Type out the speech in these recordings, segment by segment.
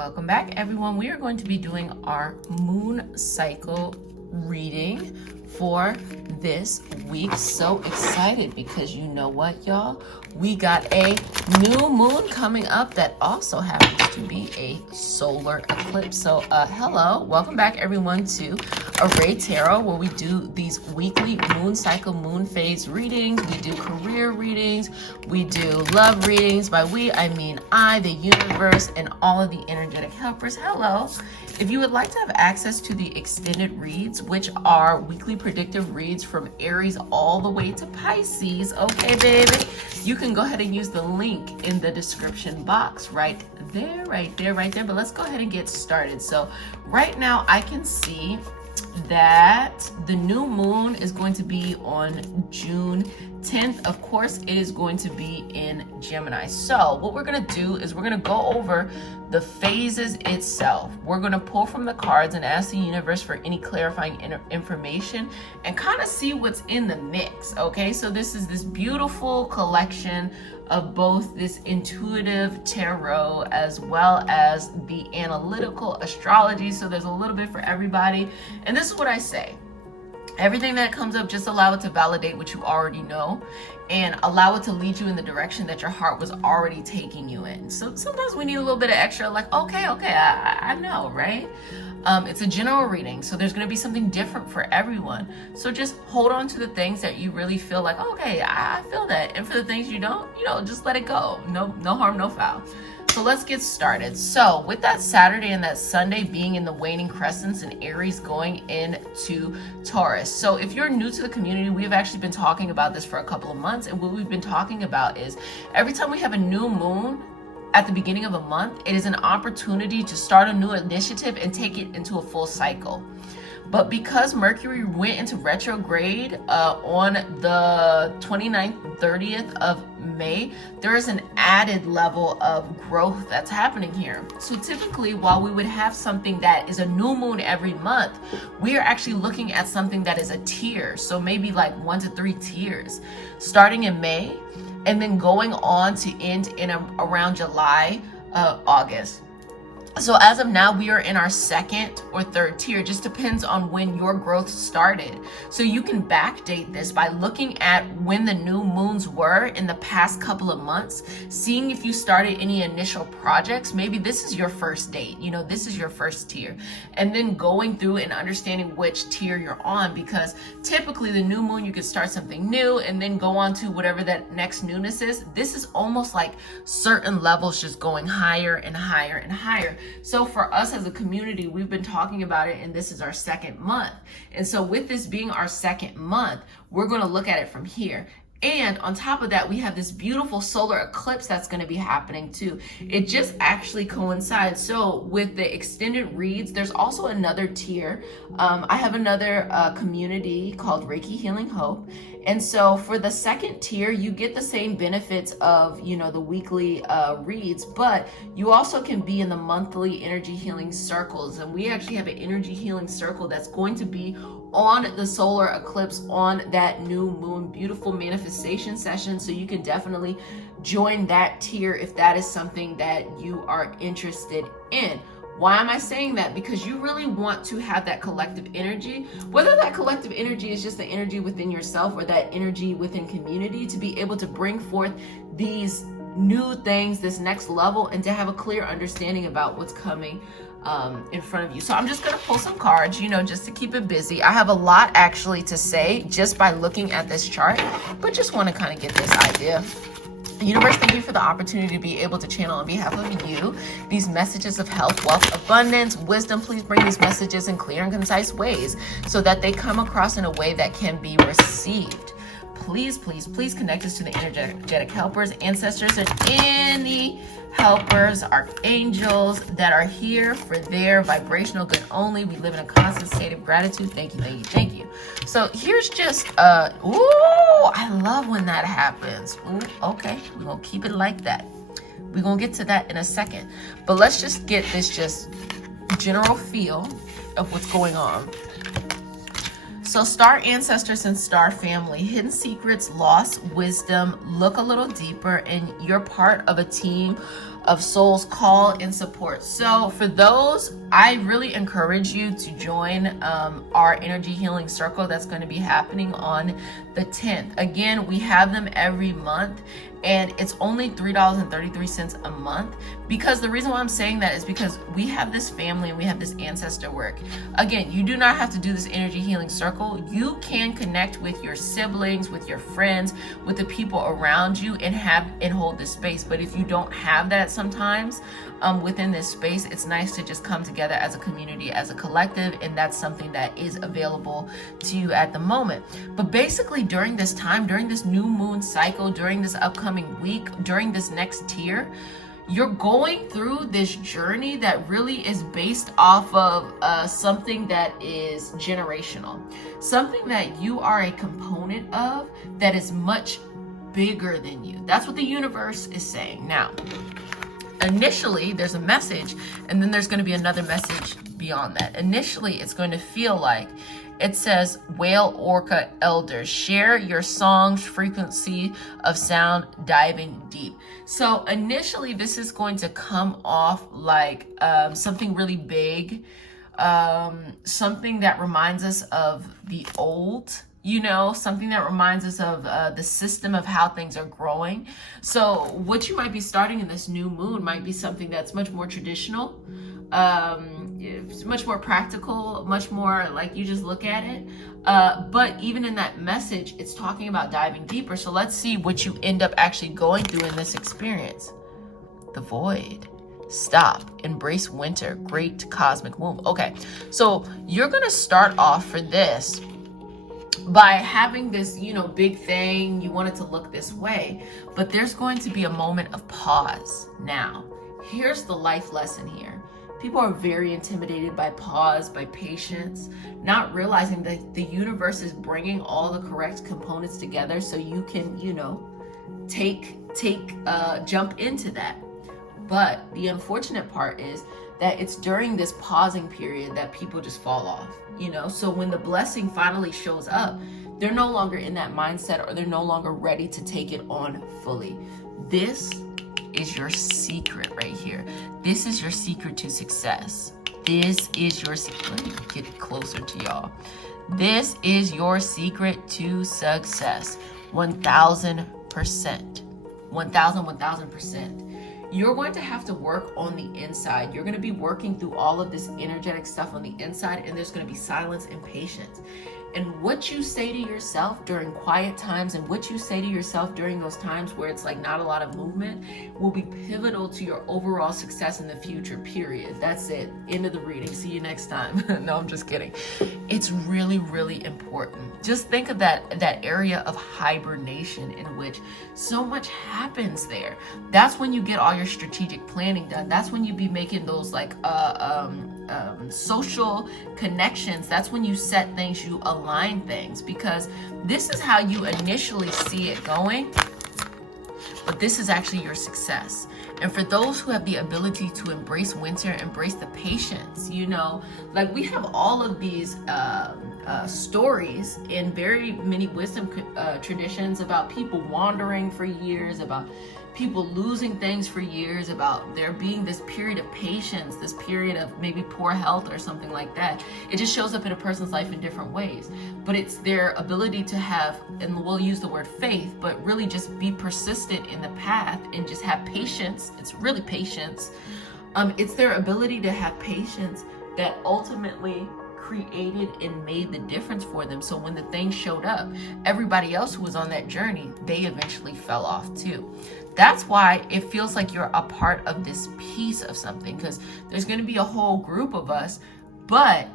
Welcome back, everyone. We are going to be doing our moon cycle reading for this week. So excited because you know what, y'all? We got a new moon coming up that also happens to be a solar eclipse. So hello, welcome back everyone to Array Tarot, where we do these weekly moon cycle, moon phase readings. We do career readings, we do love readings. By we, I mean I, the universe, and all of the energetic helpers. Hello. If you would like to have access to the extended reads, which are weekly predictive reads from Aries all the way to Pisces, okay, baby, you can go ahead and use the link in the description box right there. But let's go ahead and get started. So right now I can see that the new moon is going to be on June 10th. Of course, it is going to be in Gemini. So what we're going to do is we're going to go over the phases itself. We're going to pull from the cards and ask the universe for any clarifying information and kind of see what's in the mix. Okay, so this is this beautiful collection of both this intuitive tarot as well as the analytical astrology. So there's a little bit for everybody. And this is what I say. Everything that comes up, just allow it to validate what you already know and allow it to lead you in the direction that your heart was already taking you in. So sometimes we need a little bit of extra, like, okay, I know, right? It's a general reading, so there's going to be something different for everyone. So just hold on to the things that you really feel like, okay, I feel that. And for the things you don't, just let it go. No harm, no foul. So let's get started. So with that Saturday and that Sunday being in the waning crescents and Aries going into Taurus. So if you're new to the community, we've actually been talking about this for a couple of months. And what we've been talking about is every time we have a new moon at the beginning of a month, it is an opportunity to start a new initiative and take it into a full cycle. But because Mercury went into retrograde on the 29th, 30th of May, there is an added level of growth that's happening here. So typically, while we would have something that is a new moon every month, we are actually looking at something that is a tier. So maybe like 1 to 3 tiers, starting in May, and then going on to end in around July, August. So as of now, we are in our 2nd or 3rd tier. Just depends on when your growth started. So you can backdate this by looking at when the new moons were in the past couple of months, seeing if you started any initial projects. Maybe this is your first date, this is your first tier, and then going through and understanding which tier you're on, because typically the new moon, you could start something new and then go on to whatever that next newness is. This is almost like certain levels just going higher and higher and higher. So for us as a community, we've been talking about it, and this is our 2nd month. And so with this being our 2nd month, we're going to look at it from here. And on top of that, we have this beautiful solar eclipse that's going to be happening too. It just actually coincides. So with the extended reads, there's also another tier. I have another community called Reiki Healing Hope. And so for the 2nd tier, you get the same benefits of, the weekly reads, but you also can be in the monthly energy healing circles. And we actually have an energy healing circle that's going to be on the solar eclipse on that new moon. Beautiful manifestation session. So you can definitely join that tier if that is something that you are interested in. Why am I saying that? Because you really want to have that collective energy, whether that collective energy is just the energy within yourself or that energy within community, to be able to bring forth these new things, this next level, and to have a clear understanding about what's coming in front of you. So I'm just going to pull some cards, just to keep it busy. I have a lot actually to say just by looking at this chart, but just want to kind of get this idea. Universe, thank you for the opportunity to be able to channel on behalf of you these messages of health, wealth, abundance, wisdom. Please bring these messages in clear and concise ways so that they come across in a way that can be received. Please connect us to the energetic helpers, ancestors, and any helpers, archangels that are here for their vibrational good only. We live in a constant state of gratitude. Thank you. So here's just, I love when that happens. Ooh, okay, we're going to keep it like that. We're going to get to that in a second. But let's just get this just general feel of what's going on. So star ancestors and star family, hidden secrets, lost wisdom, look a little deeper, and you're part of a team of soul's call and support. So for those, I really encourage you to join our energy healing circle that's going to be happening on the 10th. Again, we have them every month, and it's only $3.33 a month. Because the reason why I'm saying that is because we have this family and we have this ancestor work. Again, you do not have to do this energy healing circle. You can connect with your siblings, with your friends, with the people around you, and hold this space. But if you don't have that sometimes within this space, it's nice to just come together as a community, as a collective, and that's something that is available to you at the moment. But basically during this time, during this new moon cycle, during this upcoming week, during this next tier, you're going through this journey that really is based off of something that is generational, something that you are a component of that is much bigger than you. That's what the universe is saying. Now, initially, there's a message, and then there's going to be another message beyond that. Initially, it's going to feel like it says, whale orca elders, share your song's frequency of sound, diving deep. So initially, this is going to come off like something really big, something that reminds us of the old, something that reminds us of the system of how things are growing. So what you might be starting in this new moon might be something that's much more traditional, it's much more practical, much more like you just look at it. But even in that message, it's talking about diving deeper. So let's see what you end up actually going through in this experience. The void. Stop. Embrace winter. Great cosmic womb. Okay, so you're going to start off for this by having this, big thing. You want it to look this way, but there's going to be a moment of pause. Now, here's the life lesson here. People are very intimidated by pause, by patience, not realizing that the universe is bringing all the correct components together so you can, jump into that. But the unfortunate part is that it's during this pausing period that people just fall off, So when the blessing finally shows up, they're no longer in that mindset, or they're no longer ready to take it on fully. This is your secret right here. This is your secret to success. This is your secret. Let me get closer to y'all. This is your secret to success. 1000%. 1000%. You're going to have to work on the inside. You're going to be working through all of this energetic stuff on the inside, and there's going to be silence and patience. And what you say to yourself during quiet times, and what you say to yourself during those times where it's like not a lot of movement, will be pivotal to your overall success in the future, period. That's it. End of the reading. See you next time. No, I'm just kidding. It's really, really important. Just think of that area of hibernation in which so much happens there. That's when you get all your strategic planning done. That's when you be making those social connections. That's when you set things, you align things, because this is how you initially see it going, but this is actually your success. And for those who have the ability to embrace winter, embrace the patience, like we have all of these stories in very many wisdom traditions about people wandering for years, about people losing things for years, about there being this period of patience, this period of maybe poor health or something like that. It just shows up in a person's life in different ways. But it's their ability to have, and we'll use the word faith, but really just be persistent in the path and just have patience. It's really patience. It's their ability to have patience that ultimately created and made the difference for them. So when the thing showed up, everybody else who was on that journey, they eventually fell off too. That's why it feels like you're a part of this piece of something, because there's going to be a whole group of us, but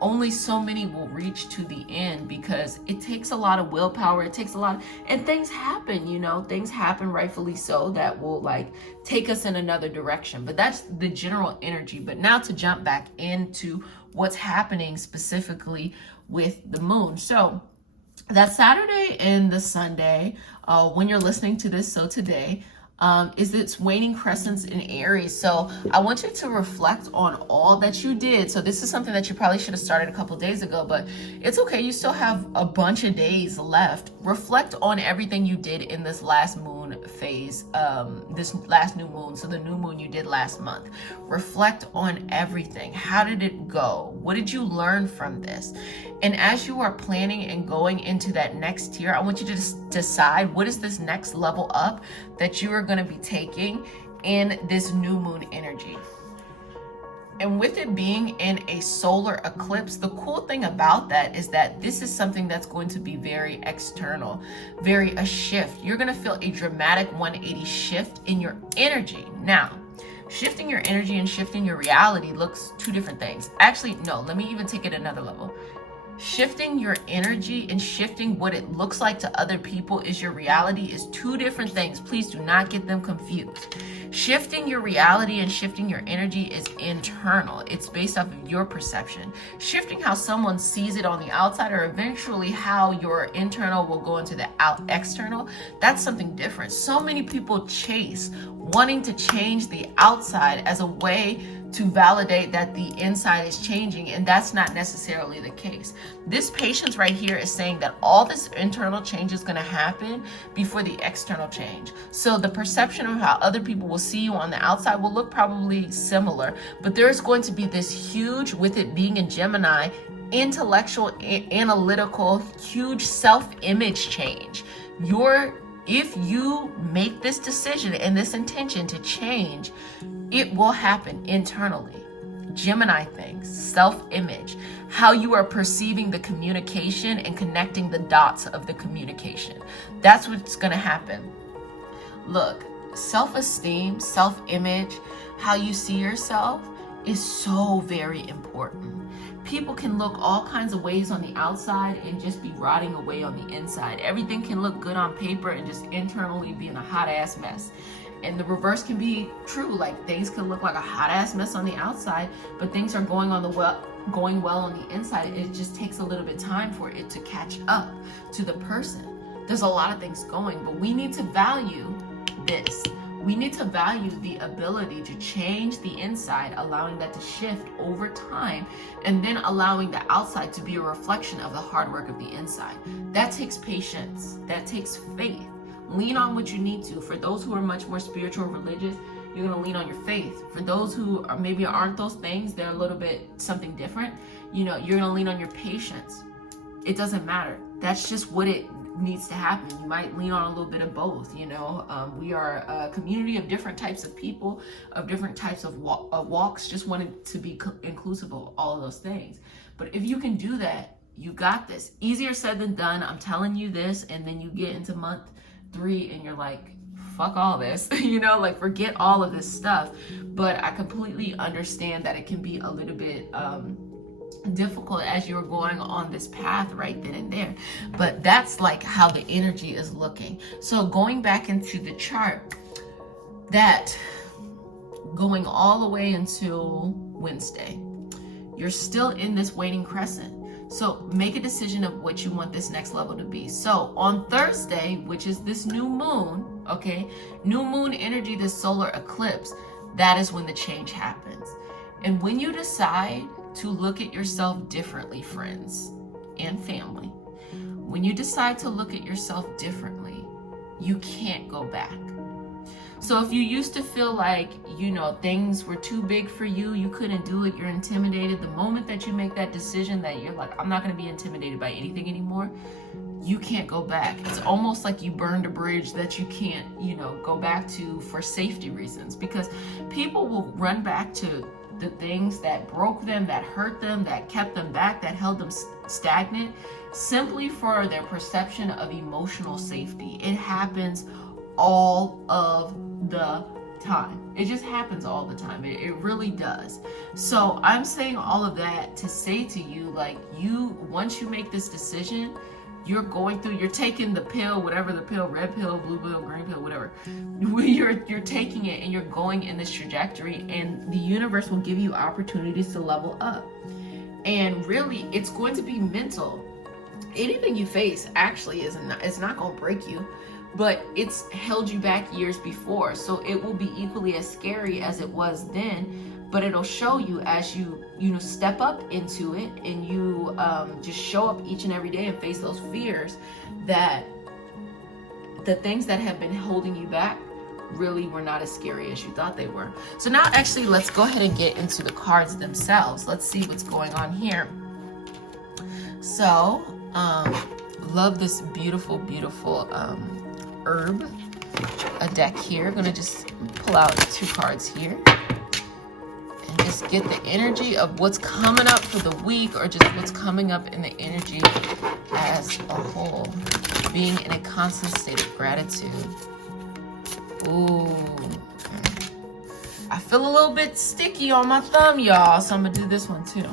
only so many will reach to the end, because it takes a lot of willpower. It takes a lot, and things happen, things happen, rightfully so, that will take us in another direction. But that's the general energy. But now to jump back into what's happening specifically with the moon. So that Saturday and the Sunday, when you're listening to this, so today, is its waning crescents in Aries. So I want you to reflect on all that you did. So this is something that you probably should have started a couple days ago, but it's okay. You still have a bunch of days left. Reflect on everything you did in this last moon phase, this last new moon. So the new moon you did last month. Reflect on everything. How did it go? What did you learn from this? And as you are planning and going into that next tier, I want you to just decide what is this next level up that you are going to be taking in this new moon energy. And with it being in a solar eclipse, the cool thing about that is that this is something that's going to be very external, very a shift. You're going to feel a dramatic 180 shift in your energy. Now, shifting your energy and shifting your reality looks two different things. Actually, no, let me even take it another level. Shifting your energy and shifting what it looks like to other people is your reality is two different things. Please do not get them confused. Shifting your reality and shifting your energy is internal. It's based off of your perception. Shifting how someone sees it on the outside, or eventually how your internal will go into the external, that's something different. So many people chase wanting to change the outside as a way to validate that the inside is changing, and that's not necessarily the case. This patience right here is saying that all this internal change is going to happen before the external change. So the perception of how other people will see you on the outside will look probably similar, but there's going to be this huge, with it being in Gemini, intellectual, analytical, huge self-image change. If you make this decision and this intention to change, it will happen internally. Gemini things, self-image, how you are perceiving the communication and connecting the dots of the communication. That's what's going to happen. Look, self-esteem, self-image, how you see yourself is so very important. People can look all kinds of ways on the outside and just be rotting away on the inside. Everything can look good on paper and just internally be in a hot ass mess. And the reverse can be true. Like, things can look like a hot ass mess on the outside, but things are going well on the inside. It just takes a little bit of time for it to catch up to the person. There's a lot of things going, but we need to value this. We need to value the ability to change the inside, allowing that to shift over time, and then allowing the outside to be a reflection of the hard work of the inside. That takes patience. That takes faith. Lean on what you need to. For those who are much more spiritual, religious, you're going to lean on your faith. For those who are maybe aren't those things, they're a little bit something different, you're going to lean on your patience. It doesn't matter. That's just what it needs to happen. You might lean on a little bit of both. We are a community of different types of people, of different types of walks, just wanted to be inclusive of all of those things. But if you can do that, you got this. Easier said than done. I'm telling you this, and then you get into month 3 and you're like, fuck all this, forget all of this stuff. But I completely understand that it can be a little bit difficult as you're going on this path right then and there. But that's like how the energy is looking. So going back into the chart, that going all the way until Wednesday, you're still in this waning crescent. So make a decision of what you want this next level to be. So on Thursday, which is this new moon, new moon energy, this solar eclipse, that is when the change happens. And when you decide to look at yourself differently, friends and family, when you decide to look at yourself differently, you can't go back. So if you used to feel like, things were too big for you, you couldn't do it, you're intimidated, the moment that you make that decision that you're like, I'm not going to be intimidated by anything anymore, you can't go back. It's almost like you burned a bridge that you can't, go back to for safety reasons, because people will run back to the things that broke them, that hurt them, that kept them back, that held them stagnant, simply for their perception of emotional safety. It happens all of the time. It just happens all the time. It really does. So I'm saying all of that to say to you, once you make this decision, you're taking the pill, whatever the pill, red pill, blue pill, green pill, whatever. You're taking it and you're going in this trajectory, and the universe will give you opportunities to level up. And really, it's going to be mental. Anything you face actually it's not going to break you. but it's held you back years before. So it will be equally as scary as it was then, but it'll show you as you step up into it, and you just show up each and every day and face those fears, that the things that have been holding you back really were not as scary as you thought they were. So now actually let's go ahead and get into the cards themselves. Let's see what's going on here. So love this beautiful herb a deck here. I'm gonna just pull out 2 cards here and just get the energy of what's coming up for the week, or just what's coming up in the energy as a whole. Being in a constant state of gratitude. Ooh, okay. I feel a little bit sticky on my thumb, y'all, so I'm gonna do this one too.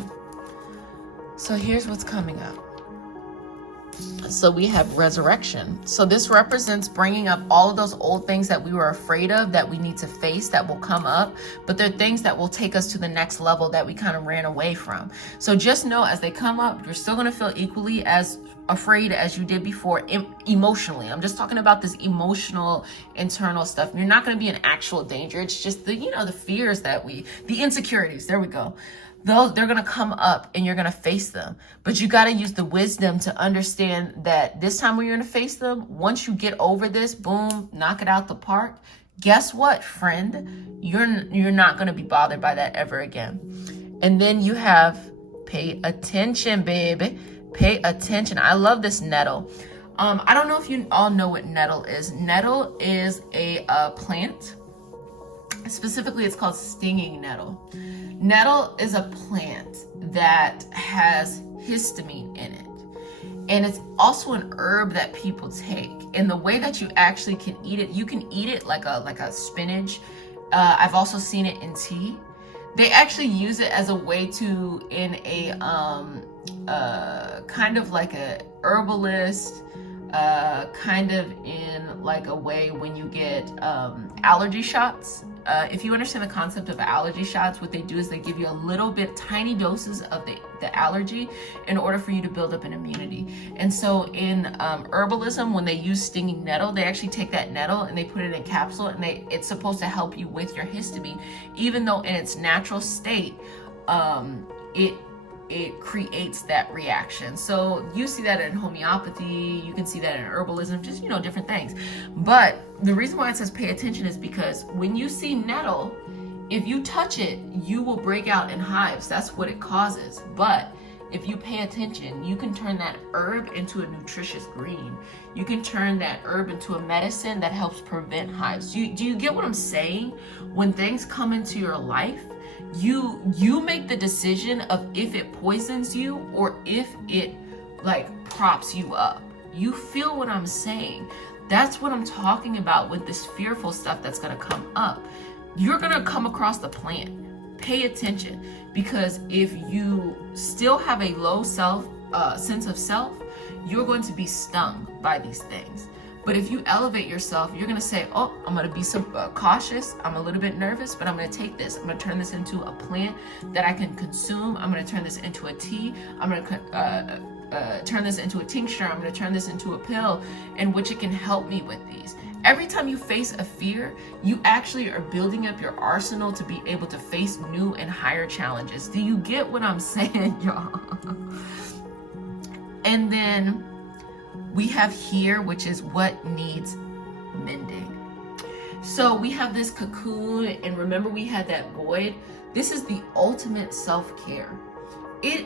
So here's what's coming up. So we have resurrection. So this represents bringing up all of those old things that we were afraid of, that we need to face, that will come up, but they're things that will take us to the next level that we kind of ran away from. So just know as they come up, you're still going to feel equally as afraid as you did before emotionally. I'm just talking about this emotional, internal stuff. You're not going to be in actual danger. It's just the, the fears that the insecurities, there we go. They're going to come up and you're going to face them. But you got to use the wisdom to understand that this time when you're going to face them, once you get over this, boom, knock it out the park. Guess what, friend? You're not going to be bothered by that ever again. And then you have pay attention, baby. Pay attention. I love this nettle. I don't know if you all know what nettle is. Nettle is a plant. Specifically, it's called stinging nettle. Nettle is a plant that has histamine in it. And it's also an herb that people take. And the way that you actually can eat it, you can eat it like a spinach. I've also seen it in tea. They actually use it as a way to, in a kind of like a herbalist, kind of in like a way when you get allergy shots. If you understand the concept of allergy shots, what they do is they give you a little bit, tiny doses of the allergy in order for you to build up an immunity. And so in herbalism, when they use stinging nettle, they actually take that nettle and they put it in a capsule, and it's supposed to help you with your histamine, even though in its natural state, it creates that reaction. So you see that in homeopathy, you can see that in herbalism, just, different things. But the reason why it says pay attention is because when you see nettle, if you touch it, you will break out in hives. That's what it causes. But if you pay attention, you can turn that herb into a nutritious green. You can turn that herb into a medicine that helps prevent hives. Do you get what I'm saying? When things come into your life, you make the decision of if it poisons you or if it props you up. You feel what I'm saying? That's what I'm talking about with this fearful stuff that's going to come up. You're going to come across the plant. Pay attention, because if you still have a low sense of self, you're going to be stung by these things. But if you elevate yourself, you're going to say, oh, I'm going to be cautious. I'm a little bit nervous, but I'm going to take this. I'm going to turn this into a plant that I can consume. I'm going to turn this into a tea. I'm going to turn this into a tincture. I'm going to turn this into a pill in which it can help me with these. Every time you face a fear, you actually are building up your arsenal to be able to face new and higher challenges. Do you get what I'm saying, y'all? And then we have here, which is what needs mending. So we have this cocoon, and remember we had that void. This is the ultimate self-care.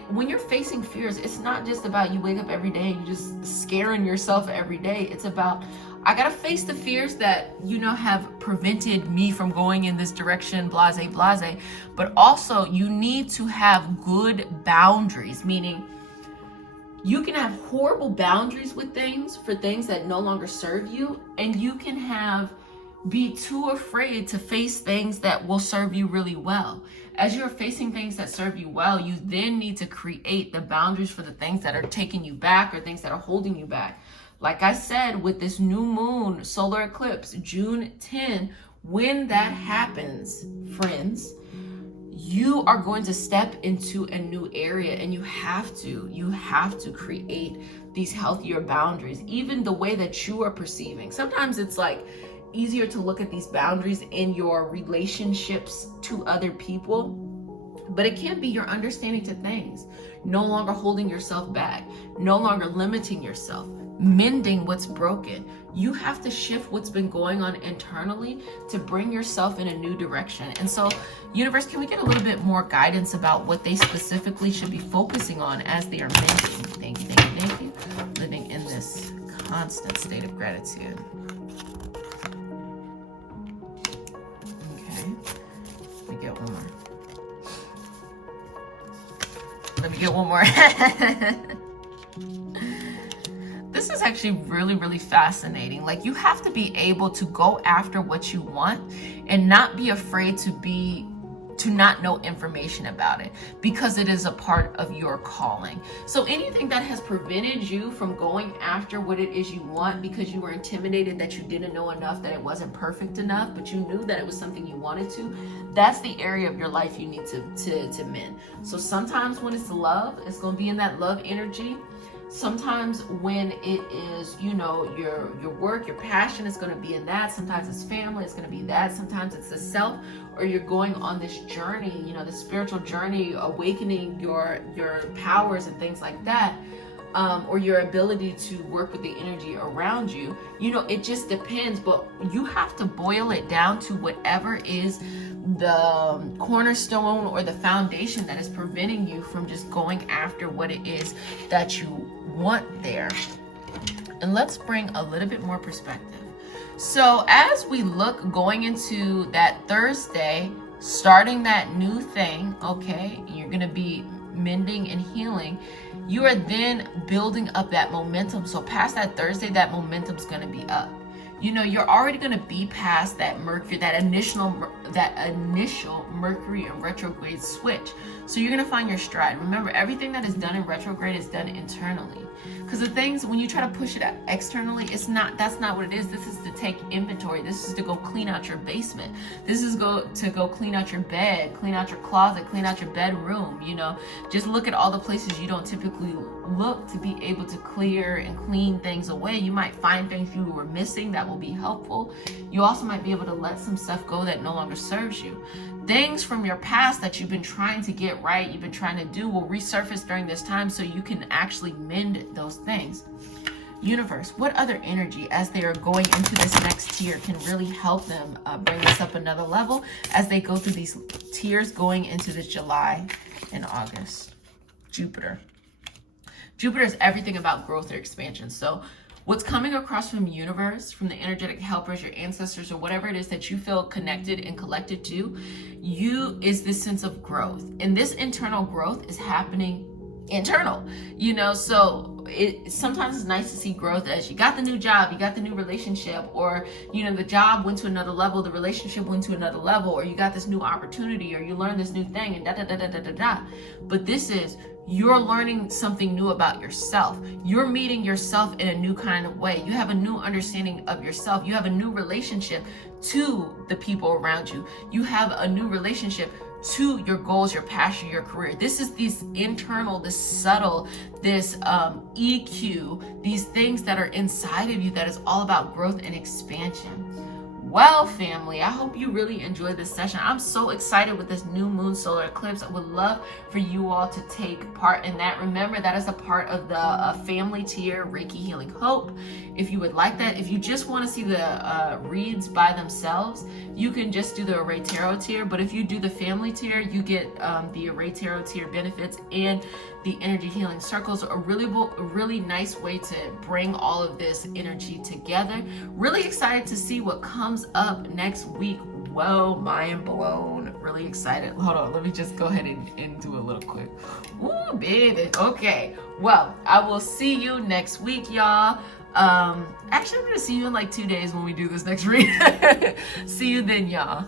When you're facing fears, it's not just about you wake up every day and you just scaring yourself every day. It's about, I gotta face the fears that have prevented me from going in this direction, blase. But also you need to have good boundaries, meaning you can have horrible boundaries with things for things that no longer serve you, and you can be too afraid to face things that will serve you really well. As you're facing things that serve you well, you then need to create the boundaries for the things that are taking you back or things that are holding you back. Like I said, with this new moon solar eclipse, June 10, when that happens, friends, you are going to step into a new area, and you have to create these healthier boundaries, even the way that you are perceiving. Sometimes it's like easier to look at these boundaries in your relationships to other people, but it can be your understanding to things, no longer holding yourself back, no longer limiting yourself, mending what's broken. You have to shift what's been going on internally to bring yourself in a new direction. And so, universe, can we get a little bit more guidance about what they specifically should be focusing on as they are mending? Thank you, thank you, thank you. Living in this constant state of gratitude. Okay, let me get one more. Let me get one more. This is actually really, really fascinating. Like, you have to be able to go after what you want and not be afraid to not know information about it, because it is a part of your calling. So anything that has prevented you from going after what it is you want because you were intimidated that you didn't know enough, that it wasn't perfect enough, but you knew that it was something you wanted to, that's the area of your life you need to mend. So sometimes when it's love, it's going to be in that love energy. Sometimes when it is, you know, your work, your passion is going to be in that. Sometimes it's family, it's going to be that. Sometimes it's the self, or you're going on this journey, you know, the spiritual journey, awakening your powers and things like that, or your ability to work with the energy around you. You know, it just depends, but you have to boil it down to whatever is the cornerstone or the foundation that is preventing you from just going after what it is that you want there. And let's bring a little bit more perspective. So as we look going into that Thursday, starting that new thing, okay, you're going to be mending and healing, you are then building up that momentum. So past that Thursday, that momentum's going to be up. You know, you're already going to be past that Mercury, that initial Mercury and retrograde switch. So you're going to find your stride. Remember, everything that is done in retrograde is done internally. Because the things, when you try to push it externally, that's not what it is. This is to take inventory. This is to go clean out your basement. This is to go clean out your bed, clean out your closet, clean out your bedroom, you know. Just look at all the places you don't typically look to be able to clear and clean things away. You might find things you were missing that will be helpful. You also might be able to let some stuff go that no longer serves you. Things from your past that you've been trying to get right, you've been trying to do, will resurface during this time so you can actually mend those things. Universe, what other energy as they are going into this next tier can really help them bring this up another level as they go through these tiers going into this July and August? Jupiter. Jupiter is everything about growth or expansion. So what's coming across from universe, from the energetic helpers, your ancestors, or whatever it is that you feel connected and collected to, you is this sense of growth. And this internal growth is happening internal, you know, so sometimes it's nice to see growth as you got the new job, you got the new relationship, or, you know, the job went to another level, the relationship went to another level, or you got this new opportunity, or you learned this new thing, and da. But this is, you're learning something new about yourself. You're meeting yourself in a new kind of way. You have a new understanding of yourself. You have a new relationship to the people around you. You have a new relationship to your goals, your passion, your career. This is these internal, this subtle, this EQ, these things that are inside of you that is all about growth and expansion. Well, family, I hope you really enjoyed this session. I'm so excited with this new moon solar eclipse. I would love for you all to take part in that. Remember, that is a part of the family tier, Reiki Healing Hope. If you would like that, if you just want to see the reads by themselves, you can just do the Array Tarot tier. But if you do the family tier, you get the Array Tarot tier benefits and the energy healing circles. A really nice way to bring all of this energy together. Really excited to see what comes up next week. Whoa, mind blown. Really excited. Hold on, let me just go ahead and do a little quick. Ooh, baby. Okay, well, I will see you next week, y'all. Actually, I'm gonna see you in like 2 days when we do this next read. See you then, y'all.